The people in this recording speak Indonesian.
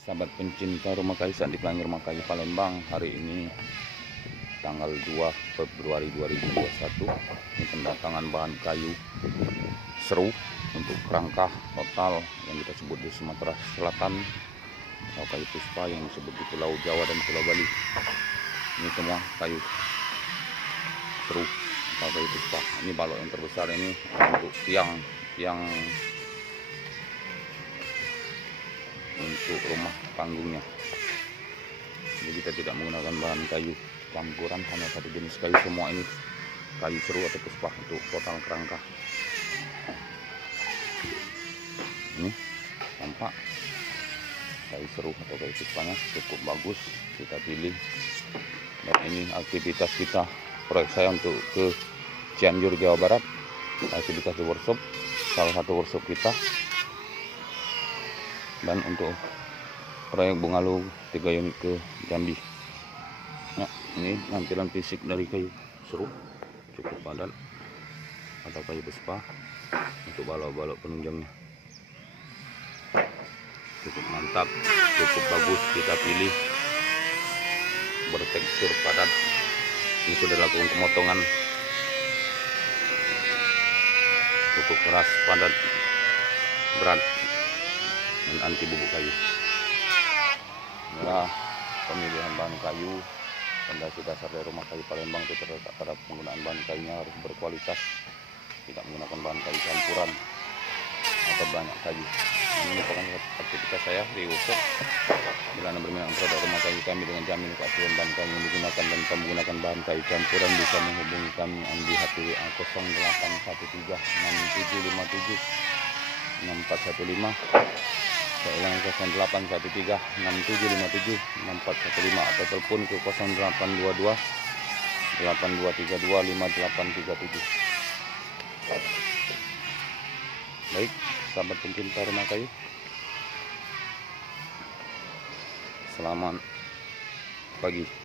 Sahabat pencinta rumah kayu, saat di Pelangir Rumah Kayu Palembang. Hari ini tanggal 2 Februari 2021. Ini pendatangan bahan kayu seru untuk kerangka total yang kita sebut di Sumatera Selatan, atau kayu puspa yang disebut di Pulau Jawa dan Pulau Bali. Ini semua kayu seru atau kayu puspa. Ini balok yang terbesar ini untuk tiang untuk rumah panggungnya. Jadi kita tidak menggunakan bahan kayu campuran, hanya satu jenis kayu. Semua ini kayu seru atau puspa untuk total kerangka. Ini tampak kayu seru atau kayu puspanya cukup bagus, kita pilih. Dan ini aktivitas kita, proyek saya untuk ke Cianjur, Jawa Barat. Aktivitas di workshop, salah satu workshop kita. Dan untuk proyek Bungalu 3 unit ke Jambi. Nah, ini tampilan fisik dari kayu seru, cukup padat atau kayu puspa. Untuk balok-balok penunjangnya cukup mantap, cukup bagus, kita pilih. Bertekstur padat. Ini sudah dilakukan pemotongan, cukup keras, padat, berat, dan anti bubuk kayu. Inilah pemilihan bahan kayu. Fondasi dasar dari Rumah Kayu Palembang itu terletak pada penggunaan bahan kayunya harus berkualitas, tidak menggunakan bahan kayu campuran atau banyak kayu. Ini merupakan aktivitas saya di workshop. Bila Anda berminat produk rumah kayu kami dengan jamin keaslian bahan kayu yang digunakan dan menggunakan bahan kayu campuran, bisa menghubungi kami di HP WA 081367576415. Saya ulang, 081367576415, atau telepon ke 0822 8232 5837. Baik, sahabat pencinta rumah kayu, selamat pagi.